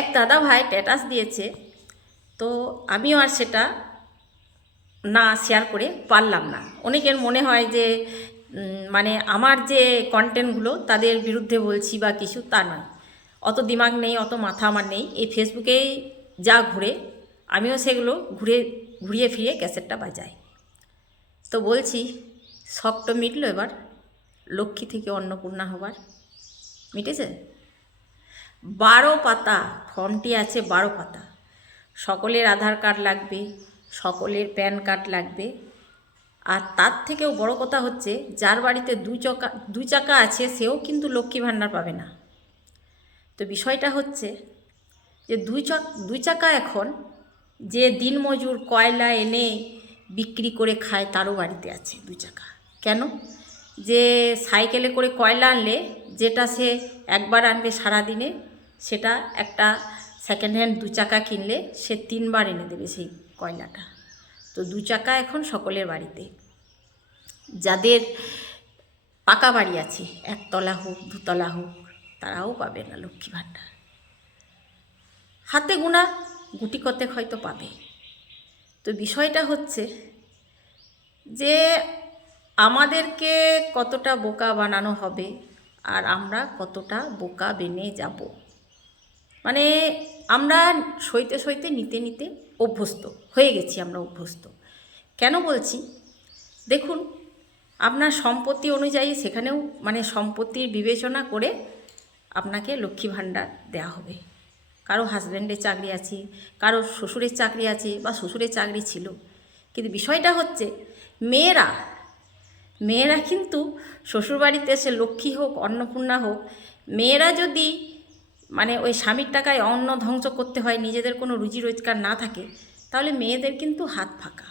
এক দাদা ভাই স্ট্যাটাস দিয়েছে, তো আমিও আর সেটা না শেয়ার করে পারলাম না। অনেকের মনে হয় যে মানে আমার যে কন্টেন্টগুলো তাদের বিরুদ্ধে বলছি বা কিছু, তা নয়। অত দিমাগ নেই, অত মাথা আমার নেই। এই ফেসবুকেই যা ঘুরে আমিও সেগুলো ঘুরিয়ে ফিরিয়ে ক্যাসেটটা বাজাই। তো বলছি, শখ তো মিটলো এবার, লক্ষ্মী থেকে অন্নপূর্ণা হবার মিটেছে। 12 পাতা ফর্মটি আছে, 12 পাতা। সকলের আধার কার্ড লাগবে, সকলের প্যান কার্ড লাগবে। আর তার থেকেও বড় কথা হচ্ছে, যার বাড়িতে দুই চাকা আছে সেও কিন্তু লক্ষ্মী ভাণ্ডার পাবে না। তো বিষয়টা হচ্ছে যে দুই চাকা এখন যে দিনমজুর কয়লা এনে বিক্রি করে খায় তারও বাড়িতে আছে 2 চাকা। কেন? যে সাইকেলে করে কয়লা আনলে যেটা সে একবার আনবে সারাদিনে, সেটা একটা সেকেন্ড হ্যান্ড 2 চাকা কিনলে সে 3বার এনে দেবে সেই কয়লাটা। তো 2 চাকা এখন সকলের বাড়িতে। যাদের পাকা বাড়ি আছে, 1তলা হোক 2তলা হোক, তারাও পাবে না লক্ষ্মী ভাণ্ডার। হাতে গোনা গুটি কতেক হয়তো পাবে। তো বিষয়টা হচ্ছে যে আমাদেরকে কতটা বোকা বানানো হবে আর আমরা কতটা বোকা বেনে যাব। মানে আমরা সইতে সইতে নিতে নিতে অভ্যস্ত হয়ে গেছি, আমরা অভ্যস্ত। কেন বলছি? দেখুন, আপনার সম্পত্তি অনুযায়ী সেখানেও মানে সম্পত্তির বিবেচনা করে আপনাকে লক্ষ্মী ভাণ্ডার দেওয়া হবে। কারো হাজব্যান্ডের চাকরি আছে, কারো শ্বশুরের চাকরি আছে বা শ্বশুরের চাকরি ছিল। কিন্তু বিষয়টা হচ্ছে মেয়েরা কিন্তু শ্বশুরবাড়িতে এসে লক্ষ্মী হোক অন্নপূর্ণা হোক, মেয়েরা যদি মানে ওই স্বামীর টাকায় অন্ন ধ্বংস করতে হয়, নিজেদের কোনো রুজি রোজগার না থাকে, তাহলে মেয়েদের কিন্তু হাত ফাঁকা।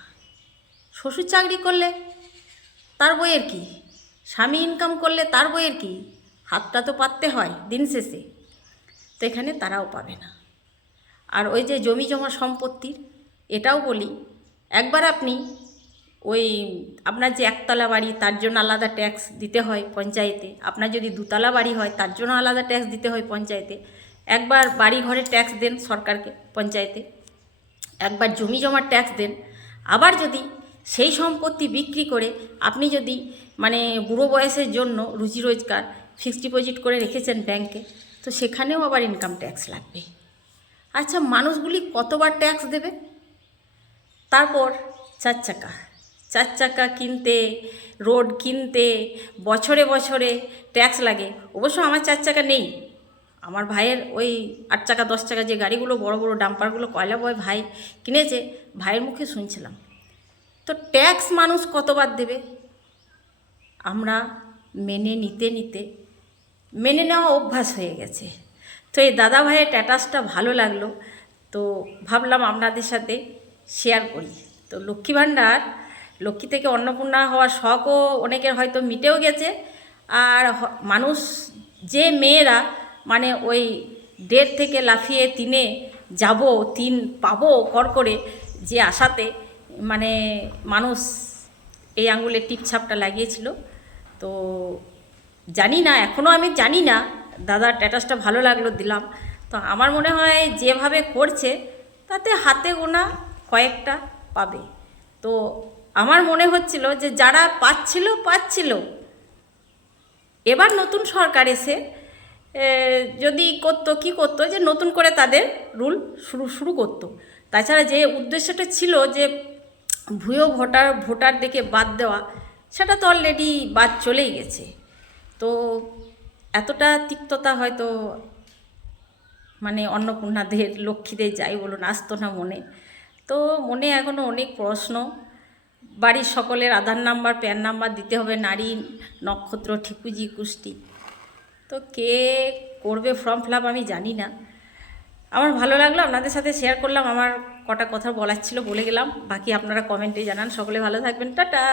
শ্বশুর চাকরি করলে তার বইয়ের কি, স্বামী ইনকাম করলে তার বইয়ের কি, হাতটা তো পাততে হয় দিন শেষে। তো এখানে তারাও পাবে না। আর ওই যে জমি জমা সম্পত্তির, এটাও বলি, একবার আপনি ওই আপনার যে 1তলা বাড়ি তার জন্য আলাদা ট্যাক্স দিতে হয় পঞ্চায়েতে, আপনার যদি 2তলা বাড়ি হয় তার জন্য আলাদা ট্যাক্স দিতে হয় পঞ্চায়েতে। একবার বাড়ি ঘরে ট্যাক্স দেন সরকারকে পঞ্চায়েতে, একবার জমি জমার ট্যাক্স দেন। আবার যদি সেই সম্পত্তি বিক্রি করে আপনি যদি মানে বুড়ো বয়সের জন্য রুজি রোজগার ফিক্সড ডিপোজিট করে রেখেছেন ব্যাংকে, তো সেখানেও আবার ইনকাম ট্যাক্স লাগবে। আচ্ছা, মানুষগুলি কতবার ট্যাক্স দেবে? তারপর 4 চাকা কিনতে, রোড কিনতে বছরে বছরে ট্যাক্স লাগে। অবশ্য আমার 4 চাকা নেই, আমার ভাইয়ের ওই 8 চাকা 10 চাকা যে গাড়িগুলো বড় বড় ডাম্পারগুলো কয়লা বয় ভাই কিনেছে, ভাইয়ের মুখে শুনছিলাম। তো ট্যাক্স মানুষ কতবার দেবে? আমরা মেনে নিতে নিতে মেনে নেওয়া অভ্যাস হয়ে গেছে। তো এই দাদা ভাইয়ের স্ট্যাটাসটা ভালো লাগলো, তো ভাবলাম আপনাদের সাথে শেয়ার করি। তো লক্ষ্মী ভাণ্ডার, লক্ষ্মী থেকে অন্নপূর্ণা হওয়ার শখও অনেকের হয়তো মিটেও গেছে। আর মানুষ যে মেয়েরা মানে ওই 1.5 থেকে লাফিয়ে 3-এ যাব, 3 পাবো কর করে যে আশাতে মানে মানুষ এই আঙুলের টিপছাপটা লাগিয়েছিল, তো জানি না, এখনও আমি জানি না। দাদার স্ট্যাটাসটা ভালো লাগলো, দিলাম। তো আমার মনে হয় যেভাবে করছে তাতে হাতে গোনা কয়েকটা পাবে। তো আমার মনে হচ্ছিল যে যারা পাচ্ছিল, এবার নতুন সরকার এসে যদি করতো, কী করতো, যে নতুন করে তাদের রুল শুরু করতো। তাছাড়া যে উদ্দেশ্যটা ছিল যে ভুয়ো ভোটার দেখে বাদ দেওয়া, সেটা তো অলরেডি বাদ চলেই গেছে। তো এতটা তিক্ততা হয়তো মানে অন্নপূর্ণাদের লক্ষ্মীদের যাই বলুন আসতো না মনে। তো মনে এখনও অনেক প্রশ্ন। বাড়ির সকলের আধার নাম্বার প্যান নাম্বার দিতে হবে, নারী নক্ষত্র ঠিকুজি কুষ্টি। তো কে করবে ফর্ম ফিল আপ আমি জানি না। আমার ভালো লাগলো, আপনাদের সাথে শেয়ার করলাম। আমার কটা কথা বলার ছিল, বলে গেলাম। বাকি আপনারা কমেন্টে জানান। সকলে ভালো থাকবেন, টাটা।